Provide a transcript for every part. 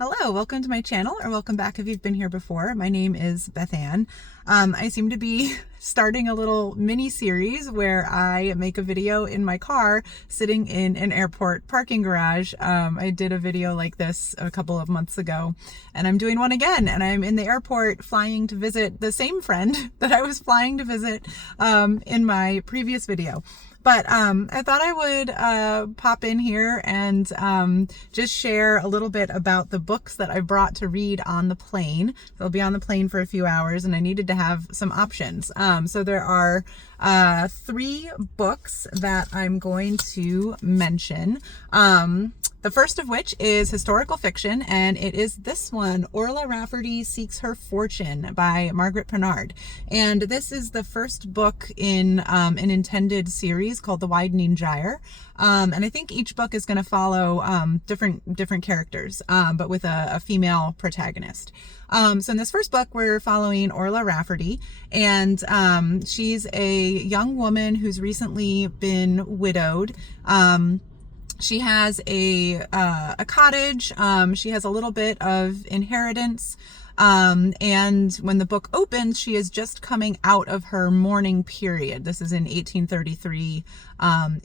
Hello, welcome to my channel, or welcome back if you've been here before. My name is Beth Ann. I seem to be starting a little mini series where I make a video in my car sitting in an airport parking garage. I did a video like this a couple of months ago, and I'm doing one again, and I'm in the airport flying to visit the same friend that I was flying to visit in my previous video. But I thought I would pop in here and just share a little bit about the books that I brought to read on the plane. I'll be on the plane for a few hours, and I needed to have some options. So there are 3 books that I'm going to mention. The first of which is historical fiction, and it is this one, Orla Rafferty Seeks Her Fortune by Margaret Pinard. And this is the first book in an intended series called The Widening Gyre. And I think each book is going to follow different characters, but with a female protagonist. So in this first book, we're following Orla Rafferty, and she's a young woman who's recently been widowed. She has a cottage. She has a little bit of inheritance. And when the book opens, she is just coming out of her mourning period. This is in 1833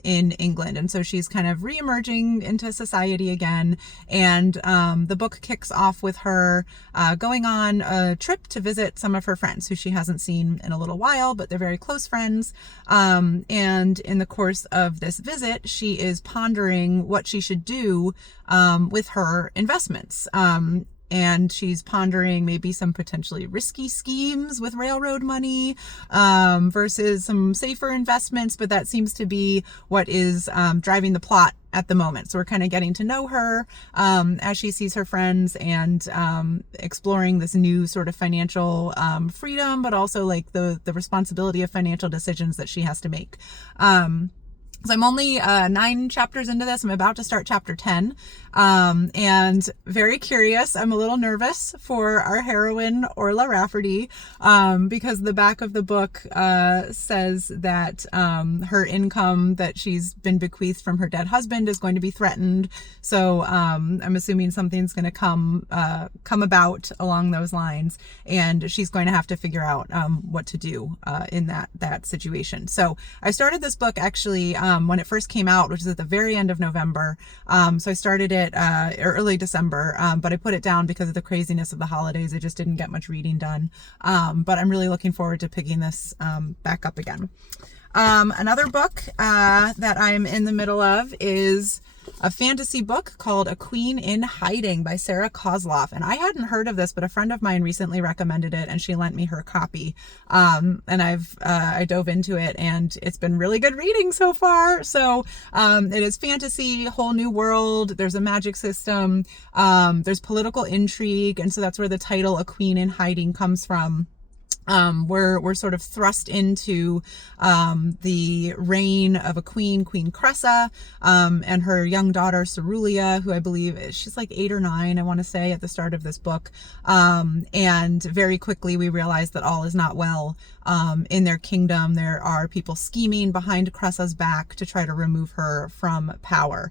in England. And so she's kind of re-emerging into society again. And the book kicks off with her going on a trip to visit some of her friends who she hasn't seen in a little while, but they're very close friends. And in the course of this visit, she is pondering what she should do with her investments. And she's pondering maybe some potentially risky schemes with railroad money versus some safer investments, but that seems to be what is driving the plot at the moment. So we're kind of getting to know her as she sees her friends and exploring this new sort of financial freedom, but also like the responsibility of financial decisions that she has to make. So I'm only 9 chapters into this. I'm about to start chapter 10, and very curious. I'm a little nervous for our heroine, Orla Rafferty, because the back of the book says that her income that she's been bequeathed from her dead husband is going to be threatened. So I'm assuming something's going to come about along those lines, and she's going to have to figure out what to do in that situation. So I started this book actually when it first came out, which is at the very end of November. So I started it early December, but I put it down because of the craziness of the holidays. I just didn't get much reading done. But I'm really looking forward to picking this back up again. Another book that I'm in the middle of is a fantasy book called A Queen in Hiding by Kozloff. And I hadn't heard of this, but a friend of mine recently recommended it, and she lent me her copy. And I dove into it, and it's been really good reading so far. So it is fantasy, whole new world. There's a magic system. There's political intrigue. And so that's where the title A Queen in Hiding comes from. We're sort of thrust into the reign of a queen, Queen Cressa, and her young daughter Cerulia, who I believe she's like 8 or 9, I want to say, at the start of this book. And very quickly we realize that all is not well in their kingdom. There are people scheming behind Cressa's back to try to remove her from power.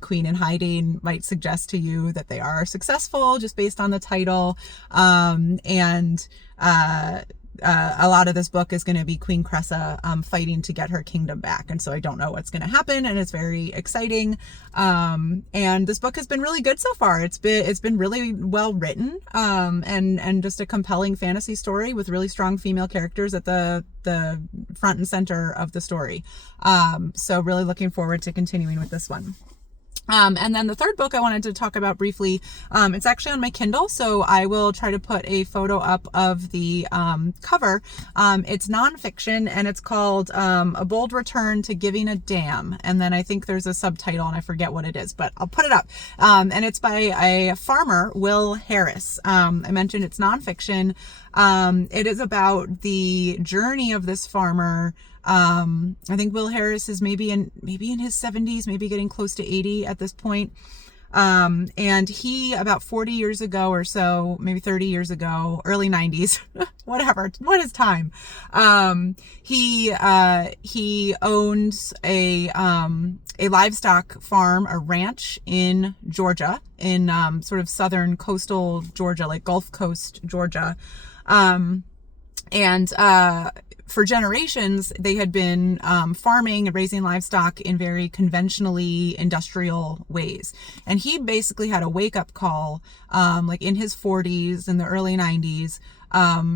Queen in Hiding might suggest to you that they are successful just based on the title. A lot of this book is going to be Queen Cressa fighting to get her kingdom back. And so I don't know what's going to happen, and it's very exciting. And this book has been really good so far. It's been really well written, and just a compelling fantasy story with really strong female characters at the front and center of the story. So really looking forward to continuing with this one. And then the third book I wanted to talk about briefly, it's actually on my Kindle, so I will try to put a photo up of the cover. It's nonfiction, and it's called A Bold Return to Giving a Damn. And then I think there's a subtitle, and I forget what it is, but I'll put it up. And it's by a farmer, Will Harris. I mentioned it's nonfiction. It is about the journey of this farmer. I think Will Harris is maybe in his 70s, maybe getting close to 80 at this point. And he, about 40 years ago or so, maybe 30 years ago, early 90s, whatever, what is time? He owns a livestock farm, a ranch in Georgia, in sort of southern coastal Georgia, like Gulf Coast Georgia. And for generations, they had been farming and raising livestock in very conventionally industrial ways. And he basically had a wake-up call, like in his 40s, in the early 90s,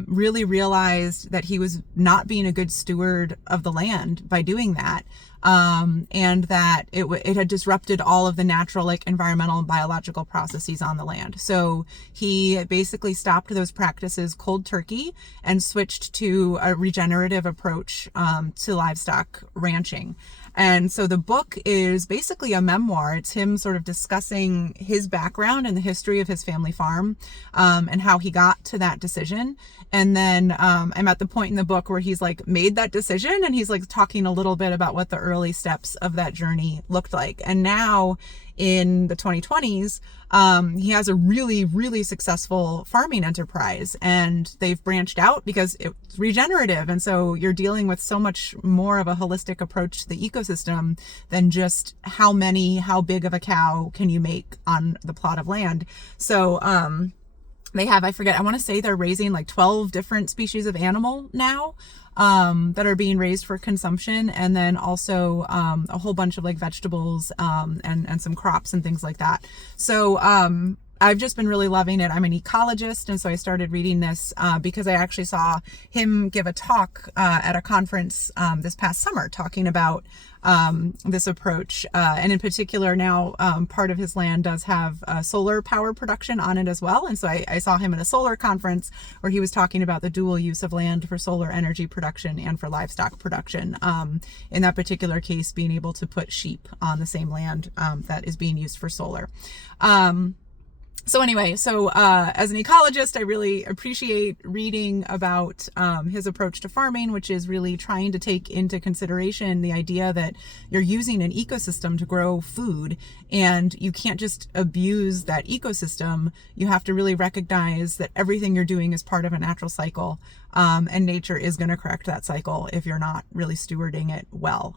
really realized that he was not being a good steward of the land by doing that. And that it had disrupted all of the natural, like, environmental and biological processes on the land. So he basically stopped those practices cold turkey and switched to a regenerative approach to livestock ranching. And so the book is basically a memoir. It's him sort of discussing his background and the history of his family farm, and how he got to that decision. And then I'm at the point in the book where he's like made that decision, and he's like talking a little bit about what the early steps of that journey looked like. And now in the 2020s, he has a really, really successful farming enterprise, and they've branched out because it's regenerative. And so you're dealing with so much more of a holistic approach to the ecosystem than just how big of a cow can you make on the plot of land. So, they have, I want to say they're raising like 12 different species of animal now, that are being raised for consumption. And then also, a whole bunch of like vegetables, and some crops and things like that. So, I've just been really loving it. I'm an ecologist, and so I started reading this because I actually saw him give a talk at a conference this past summer talking about this approach. And in particular now, part of his land does have solar power production on it as well. And so I saw him at a solar conference where he was talking about the dual use of land for solar energy production and for livestock production. In that particular case, being able to put sheep on the same land that is being used for solar. So anyway, as an ecologist, I really appreciate reading about his approach to farming, which is really trying to take into consideration the idea that you're using an ecosystem to grow food, and you can't just abuse that ecosystem. You have to really recognize that everything you're doing is part of a natural cycle, and nature is going to correct that cycle if you're not really stewarding it well.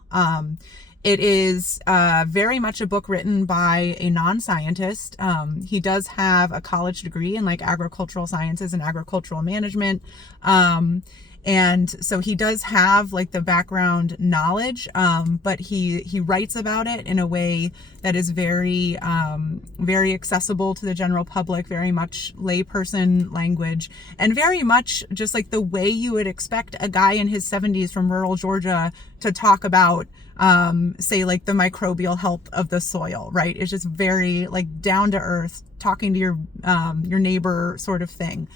It is very much a book written by a non-scientist. He does have a college degree in like agricultural sciences and agricultural management. And so he does have like the background knowledge, but he writes about it in a way that is very, very accessible to the general public, very much layperson language, and very much just like the way you would expect a guy in his 70s from rural Georgia to talk about, say like the microbial health of the soil, right? It's just very like down to earth, talking to your neighbor sort of thing.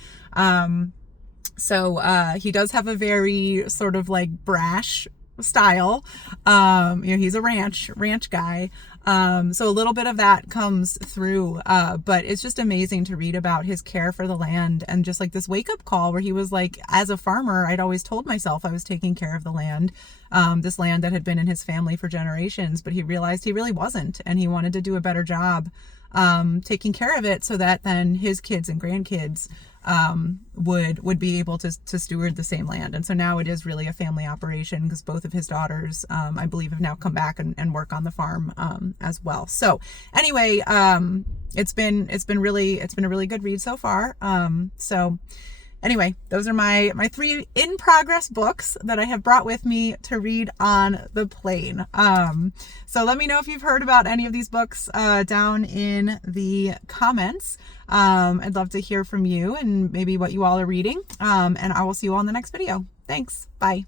So he does have a very sort of like brash style. He's a ranch guy. So a little bit of that comes through, but it's just amazing to read about his care for the land, and just like this wake up call where he was like, as a farmer, I'd always told myself I was taking care of the land, this land that had been in his family for generations, but he realized he really wasn't, and he wanted to do a better job, taking care of it so that then his kids and grandkids would be able to steward the same land. And so now it is really a family operation, because both of his daughters, I believe, have now come back and work on the farm as well. So anyway, it's been a really good read so far. So anyway, those are my 3 in progress books that I have brought with me to read on the plane. So let me know if you've heard about any of these books down in the comments. I'd love to hear from you and maybe what you all are reading. And I will see you all in the next video. Thanks. Bye.